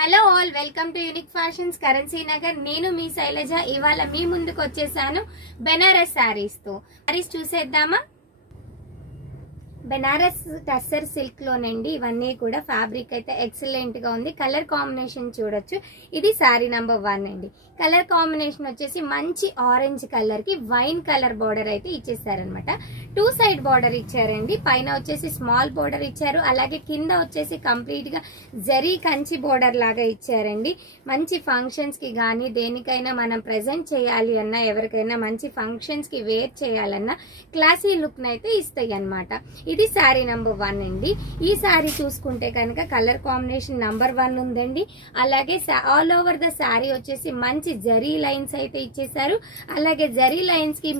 Hello all, welcome to unique fashions currency Nagar. నేను మీ శైలజ. ఇవాళ మీ ముందుకు వచ్చేసాను బెనారస్ శారీస్ తో. శారీస్ చూసేద్దామా? బెనారస్ టస్సర్ సిల్క్ లోనండి ఇవన్నీ కూడా. ఫ్యాబ్రిక్ అయితే ఎక్సలెంట్ గా ఉంది. కలర్ కాంబినేషన్ చూడొచ్చు. ఇది శారీ నంబర్ 1 అండి. కలర్ కాంబినేషన్ వచ్చేసి మంచి ఆరెంజ్ కలర్ కి వైన్ కలర్ బార్డర్ అయితే ఇచ్చేసారనమాట. 2 సైడ్ బార్డర్ ఇచ్చారండి. పైన వచ్చేసి స్మాల్ బార్డర్ ఇచ్చారు, అలాగే కింద వచ్చేసి కంప్లీట్ గా జరీ కంచి బార్డర్ లాగా ఇచ్చారండి. మంచి ఫంక్షన్స్ కి గానీ దేనికైనా మనం ప్రెజెంట్ చేయాలి అన్నా, ఎవరికైనా మంచి ఫంక్షన్స్ కి వేర్ చేయాలన్నా క్లాసీ లుక్ నైతే ఇస్తాయి అన్నమాట. ఇది శారీ నంబర్ 1 అండి. ఈ శారీ చూసుకుంటే కనుక కలర్ కాంబినేషన్ నంబర్ 1 ఉందండి. అలాగే ఆల్ ఓవర్ ద శారీ వచ్చేసి మంచి జరీ లైన్స్ అయితే ఇచ్చేసారు. అలాగే జరీ లైన్స్ కి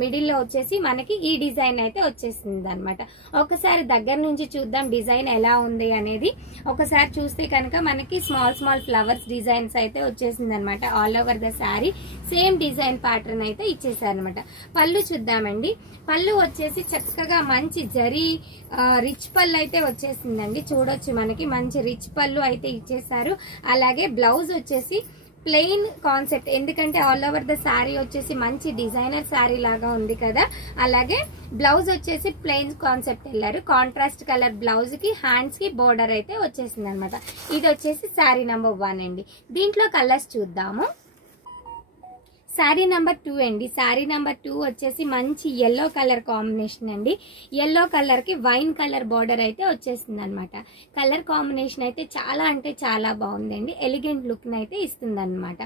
మిడిల్ లో వచ్చేసి మనకి ఈ డిజైన్ అయితే వచ్చేసింది అనమాట. ఒకసారి దగ్గర నుంచి చూద్దాం డిజైన్ ఎలా ఉంది అనేది. ఒకసారి చూస్తే కనుక మనకి స్మాల్ స్మాల్ ఫ్లవర్స్ డిజైన్స్ అయితే వచ్చేసింది అనమాట. All over the sari same design pattern అయితే ఇచ్చేసారు అనమాట. పళ్ళు చూద్దామండి. పళ్ళు వచ్చేసి చక్కగా మంచి జరీ రిచ్ పళ్ళు అయితే వచ్చేసిందండి. చూడొచ్చు మనకి మంచి రిచ్ పళ్ళు అయితే ఇచ్చేసారు. అలాగే బ్లౌజ్ వచ్చేసి ప్లెయిన్ కాన్సెప్ట్, ఎందుకంటే ఆల్ ఓవర్ ద శారీ వచ్చేసి మంచి డిజైనర్ శారీ లాగా ఉంది కదా. అలాగే బ్లౌజ్ వచ్చేసి ప్లెయిన్ కాన్సెప్ట్ వెళ్ళారు. కాంట్రాస్ట్ కలర్ బ్లౌజ్ కి హ్యాండ్స్ కి బోర్డర్ అయితే వచ్చేసింది అనమాట. ఇది వచ్చేసి శారీ నంబర్ 1 అండి. దీంట్లో కలర్స్ చూద్దాము. శారీ నంబర్ 2 అండి. శారీ నంబర్ 2 వచ్చేసి మంచి ఎల్లో కలర్ కాంబినేషన్ అండి. ఎల్లో కలర్ కి వైన్ కలర్ బార్డర్ అయితే వచ్చేసింది అనమాట. కలర్ కాంబినేషన్ అయితే చాలా అంటే చాలా బాగుందండి. ఎలిగెంట్ లుక్ అయితే ఇస్తుంది అనమాట.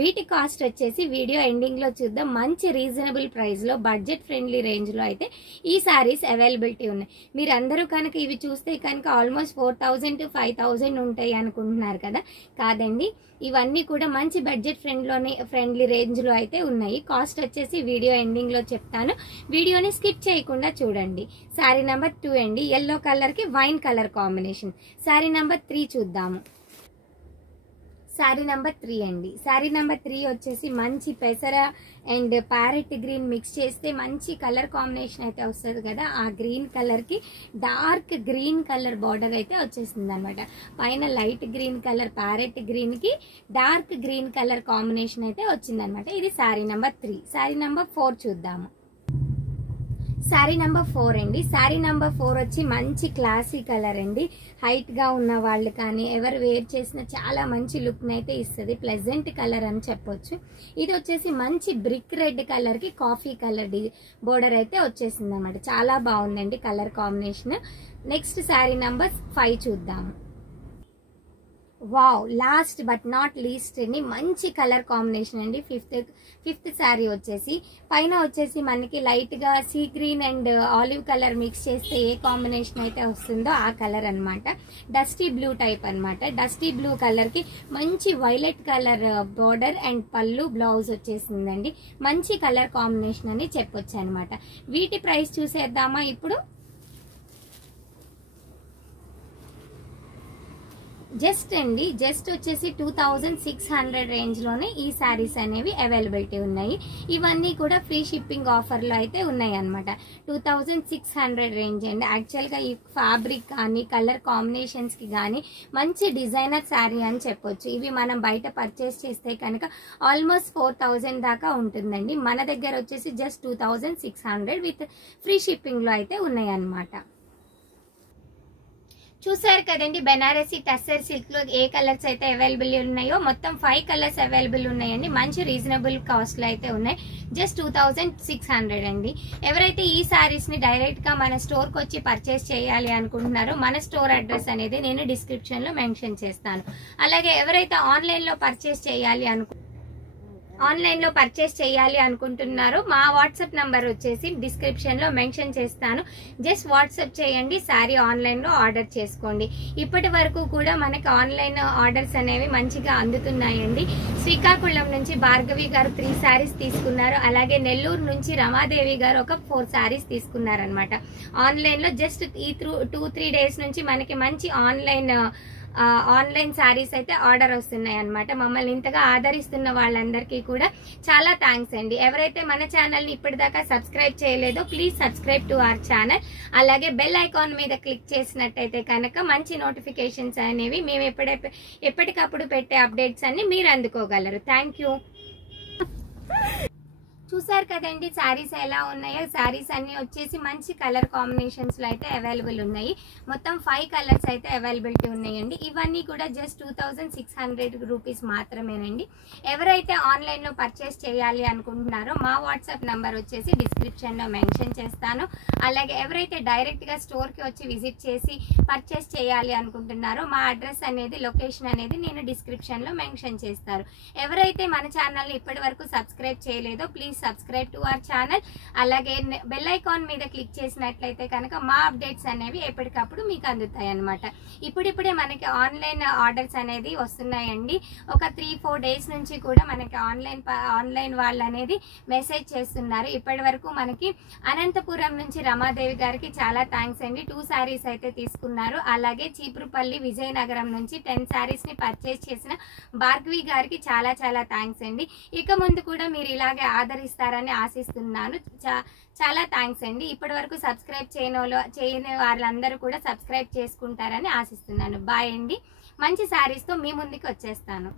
వీటి కాస్ట్ వచ్చేసి వీడియో ఎండింగ్ లో చూద్దాం. మంచి రీజనబుల్ ప్రైస్ లో బడ్జెట్ ఫ్రెండ్లీ రేంజ్ లో అయితే ఈ శారీస్ అవైలబిలిటీ ఉన్నాయి. మీరు అందరూ కనుక ఇవి చూస్తే కనుక ఆల్మోస్ట్ 4000 to 5000 ఉంటాయి అనుకుంటున్నారు కదా. కాదండి, ఇవన్నీ కూడా మంచి బడ్జెట్ ఫ్రెండ్లీ రేంజ్ లో అయితే ఉన్నాయి. కాస్ట్ వచ్చేసి వీడియో ఎండింగ్ లో చెప్తాను. వీడియోని స్కిప్ చేయకుండా చూడండి. శారీ నంబర్ 2 అండి. ఎల్లో కలర్ కి wine colour combination. Sari number 3 చూద్దాము. శారీ నంబర్ 3 అండి. శారీ నంబర్ 3 వచ్చేసి మంచి పెసర అండ్ ప్యారెట్ గ్రీన్ మిక్స్ చేస్తే మంచి కలర్ కాంబినేషన్ అయితే వస్తుంది కదా. ఆ గ్రీన్ కలర్ కి డార్క్ గ్రీన్ కలర్ బార్డర్ అయితే వచ్చేసింది అనమాట. పైన light green colour parrot green కి డార్క్ గ్రీన్ కలర్ కాంబినేషన్ అయితే వచ్చింది అనమాట. ఇది శారీ నంబర్ 3. శారీ నంబర్ 4 చూద్దాము. శారీ నంబర్ 4 అండి. శారీ నంబర్ 4 వచ్చి మంచి క్లాసీ కలర్ అండి. హైట్ గా ఉన్న వాళ్ళు కానీ ఎవరు వేర్ చేసిన చాలా మంచి లుక్ అయితే ఇస్తుంది. ప్లెజెంట్ కలర్ అని చెప్పొచ్చు. ఇది వచ్చేసి మంచి బ్రిక్ రెడ్ కలర్ కి కాఫీ కలర్ బోర్డర్ అయితే వచ్చేసింది అన్నమాట. చాలా బాగుందండి colour combination. Next sari number 5 చూద్దాము. Wow, last but not least అండి. మంచి కలర్ కాంబినేషన్ అండి. ఫిఫ్త్ శారీ వచ్చేసి పైన వచ్చేసి మనకి లైట్ గా sea green and olive colour mix చేస్తే ఏ కాంబినేషన్ అయితే వస్తుందో ఆ కలర్ అన్నమాట. డస్టీ బ్లూ టైప్ అన్నమాట. డస్టీ బ్లూ కలర్ కి మంచి వైలెట్ కలర్ బోర్డర్ అండ్ పళ్ళు బ్లౌజ్ వచ్చేసిందండి. మంచి కలర్ కాంబినేషన్ అని చెప్పొచ్చు అనమాట. వీటి ప్రైస్ చూసేద్దామా ఇప్పుడు. జస్ట్ వచ్చేసి 2600 రేంజ్ లోనే ఈ శారీస్ అనేవి అవైలబిలిటీ ఉన్నాయి. ఇవన్నీ కూడా ఫ్రీ షిప్పింగ్ ఆఫర్ లో అయితే ఉన్నాయి అనమాట. 2600 రేంజ్ అండి. యాక్చువల్ గా ఈ ఫ్యాబ్రిక్ కానీ కలర్ కాంబినేషన్స్ కి కానీ మంచి డిజైనర్ శారీ అని చెప్పొచ్చు. ఇవి మనం బయట పర్చేస్ చేస్తే కనుక ఆల్మోస్ట్ 4000 దాకా ఉంటుందండి. మన దగ్గర వచ్చేసి జస్ట్ 2600 విత్ ఫ్రీ షిప్పింగ్ లో అయితే ఉన్నాయి అనమాట. చూసారు కదండి బెనారసీ టస్సర్ సిల్క్ లో ఏ కలర్స్ అయితే అవైలబుల్ ఉన్నాయో. మొత్తం 5 కలర్స్ అవైలబుల్ ఉన్నాయండి. మంచి రీజనబుల్ కాస్ట్ లో అయితే ఉన్నాయి. జస్ట్ 2600 అండి. ఎవరైతే ఈ సారీస్ ని డైరెక్ట్ గా మన స్టోర్ కి వచ్చి పర్చేస్ చేయాలి అనుకుంటున్నారో మన స్టోర్ అడ్రస్ అనేది నేను డిస్క్రిప్షన్ లో మెన్షన్ చేస్తాను. అలాగే ఎవరైతే ఆన్లైన్ లో పర్చేస్ చేయాలి అనుకుంటున్నారో మా వాట్సాప్ నంబర్ వచ్చేసి డిస్క్రిప్షన్ లో మెన్షన్ చేస్తాను. జస్ట్ వాట్సాప్ చేయండి, సారీ ఆన్లైన్ లో ఆర్డర్ చేసుకోండి. ఇప్పటి వరకు కూడా మనకి ఆన్లైన్ ఆర్డర్స్ అనేవి మంచిగా అందుతున్నాయండి. శ్రీకాకుళం నుంచి భార్గవి గారు 3 శారీస్ తీసుకున్నారు. అలాగే నెల్లూరు నుంచి రమాదేవి గారు ఒక 4 శారీస్ తీసుకున్నారనమాట. ఆన్లైన్ లో జస్ట్ ఈ 2-3 డేస్ నుంచి మనకి మంచి ఆన్లైన్ ఆన్లైన్ శారీస్ అయితే ఆర్డర్ వస్తున్నాయి అనమాట. మమ్మల్ని ఇంతగా ఆదరిస్తున్న వాళ్ళందరికీ కూడా చాలా థ్యాంక్స్ అండి. ఎవరైతే మన ఛానల్ని ఇప్పటిదాకా సబ్స్క్రైబ్ చేయలేదో please subscribe to our channel. అలాగే బెల్ ఐకాన్ మీద క్లిక్ చేసినట్టయితే కనుక మంచి నోటిఫికేషన్స్ అనేవి మేము ఎప్పటికప్పుడు పెట్టే అప్డేట్స్ అన్ని మీరు అందుకోగలరు. Thank you. చూసారు కదండి శారీస్ ఎలా ఉన్నాయో. శారీస్ అన్ని వచ్చేసి మంచి కలర్ కాంబినేషన్స్ లో అయితే అవైలబుల్ ఉన్నాయి. మొత్తం 5 కలర్స్ అయితే అవైలబిలిటీ ఉన్నాయండి. ఇవన్నీ కూడా జస్ట్ 2600 రూపీస్ మాత్రమేనండి. ఎవరైతే ఆన్లైన్ లో పర్చేస్ చేయాలి అనుకుంటున్నారో మా వాట్సాప్ నంబర్ వచ్చేసి డిస్క్రిప్షన్ లో మెన్షన్ చేస్తాను. అలాగే ఎవరైతే డైరెక్ట్ గా స్టోర్ కి వచ్చి విజిట్ చేసి పర్చేస్ చేయాలి అనుకుంటున్నారో మా అడ్రస్ అనేది, లొకేషన్ అనేది నేను డిస్క్రిప్షన్ లో మెన్షన్ చేస్తాను. ఎవరైతే మన ఛానల్ ని ఇప్పటి వరకు సబ్స్క్రైబ్ చేయలేదో please subscribe to our channel. అలాగే బెల్ ఐకాన్ మీద క్లిక్ చేసినట్లయితే కనుక మా అప్డేట్స్ అనేవి ఎప్పటికప్పుడు మీకు అందుతాయి అన్నమాట. ఇప్పుడిప్పుడే మనకి ఆన్లైన్ ఆర్డర్స్ అనేది వస్తున్నాయండి. ఒక 3-4 డేస్ నుంచి కూడా మనకి ఆన్లైన్ వాళ్ళు అనేది మెసేజ్ చేస్తున్నారు. ఇప్పటి వరకు మనకి అనంతపురం నుంచి రమాదేవి గారికి చాలా థ్యాంక్స్ అండి. 2 శారీస్ అయితే తీసుకున్నారు. అలాగే చీపురుపల్లి విజయనగరం నుంచి 10 శారీస్ ని పర్చేస్ చేసిన భార్గవి గారికి చాలా చాలా థ్యాంక్స్ అండి. ఇక ముందు కూడా మీరు ఇలాగే ఆదరిస్తారని ఆశిస్తున్నాను. చాలా థ్యాంక్స్ అండి. ఇప్పటి వరకు సబ్స్క్రైబ్ చేయని వాళ్ళందరూ కూడా సబ్స్క్రైబ్ చేసుకుంటారని ఆశిస్తున్నాను. బాయ్ అండి. మంచి శారీస్తో మీ ముందుకు వచ్చేస్తాను.